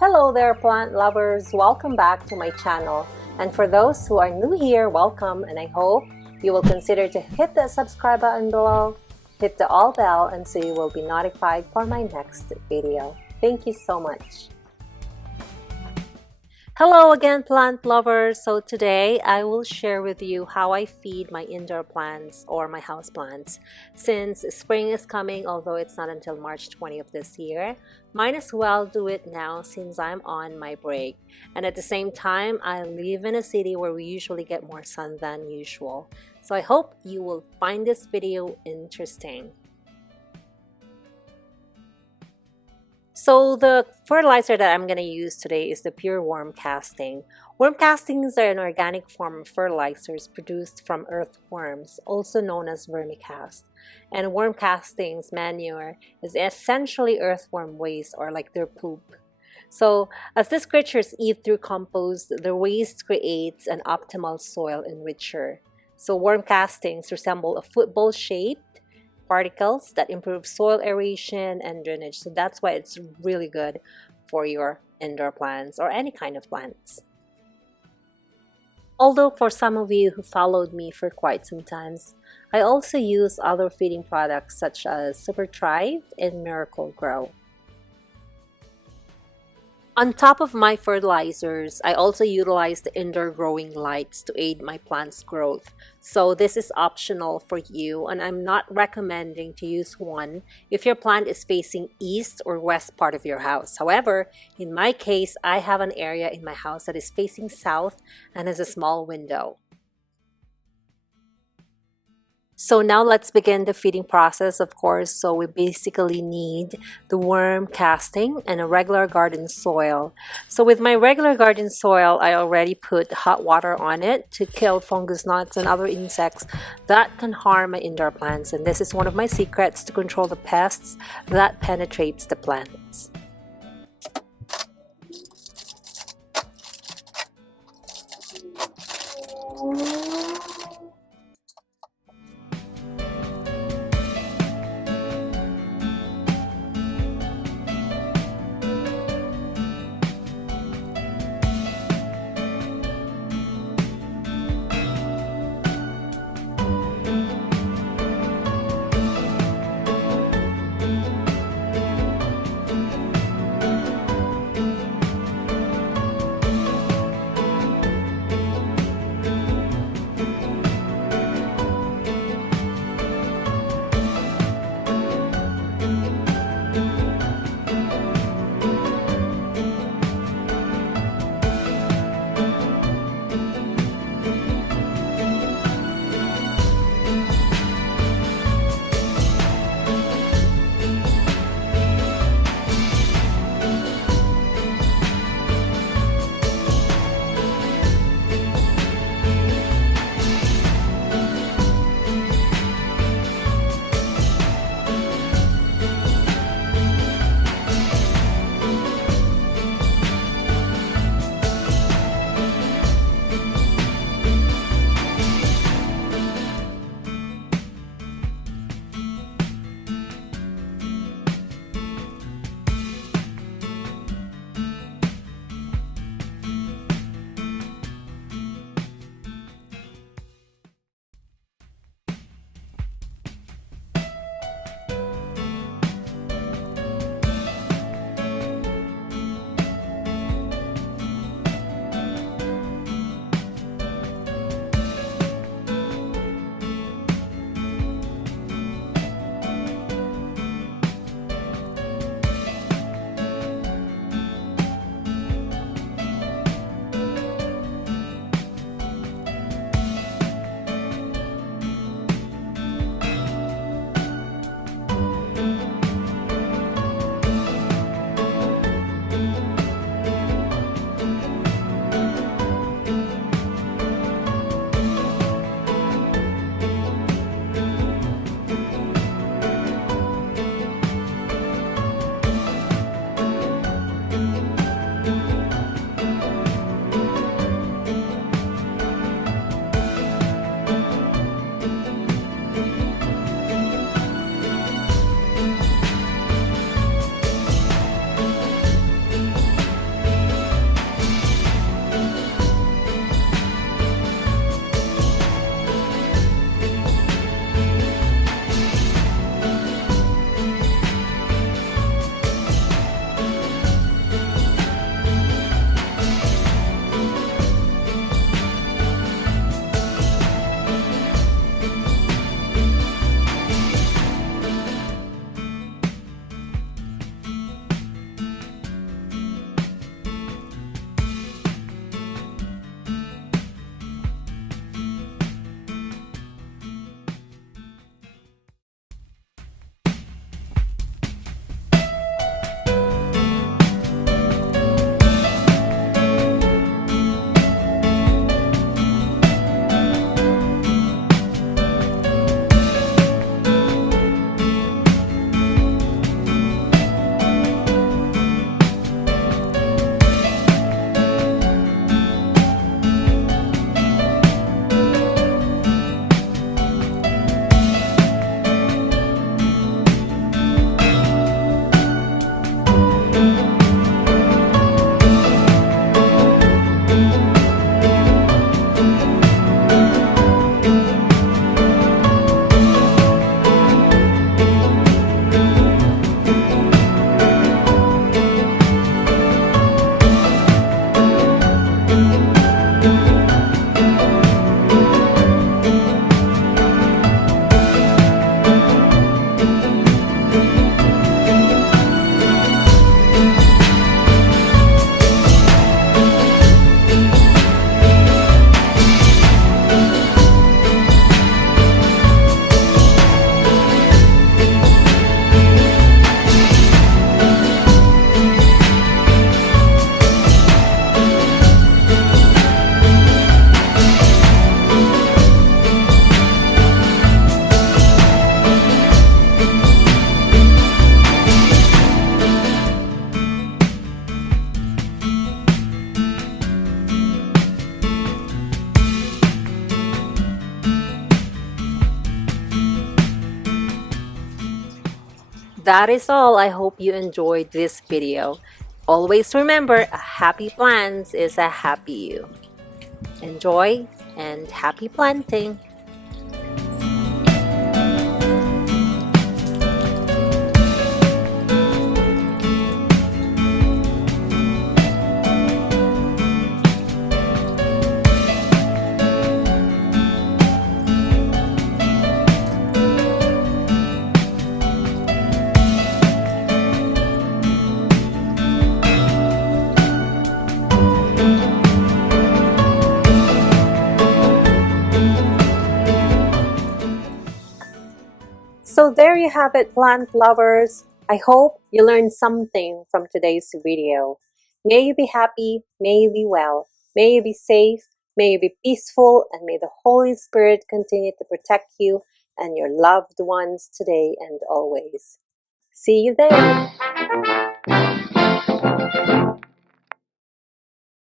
Hello there, plant lovers! Welcome back to my channel. And for those who are new here, welcome, and I hope you will consider to hit the subscribe button below, hit the all bell, and so you will be notified for my next video. Thank you so much. Hello again, plant lovers! So today I will share with you how I feed my indoor plants or my house plants. Since spring is coming, although it's not until March 20 of this year, might as well do it now since I'm on my break. And at the same time, I live in a city where we usually get more sun than usual. So I hope you will find this video interesting. So the fertilizer that I'm going to use today is the pure worm casting. Worm castings are an organic form of fertilizers produced from earthworms, also known as vermicast. And worm castings manure is essentially earthworm waste, or like their poop. So as these creatures eat through compost, the waste creates an optimal soil enricher. So worm castings resemble a football shape particles that improve soil aeration and drainage. So that's why it's really good for your indoor plants or any kind of plants. Although for some of you who followed me for quite some time, I also use other feeding products such as Super Thrive and Miracle Grow. On top of my fertilizers, I also utilize the indoor growing lights to aid my plant's growth. So this is optional for you, and I'm not recommending to use one if your plant is facing east or west part of your house. However, in my case, I have an area in my house that is facing south and has a small window. So now let's begin the feeding process, of course. So we basically need the worm casting and a regular garden soil. So with my regular garden soil, I already put hot water on it to kill fungus gnats and other insects that can harm my indoor plants. And this is one of my secrets to control the pests that penetrates the plants. that is all. I hope you enjoyed this video. Always remember, a happy plants is a happy you. Enjoy and happy planting! So there you have it, plant lovers. I hope you learned something from today's video. May you be happy, may you be well, may you be safe, may you be peaceful, and may the Holy Spirit continue to protect you and your loved ones today and always. See you then.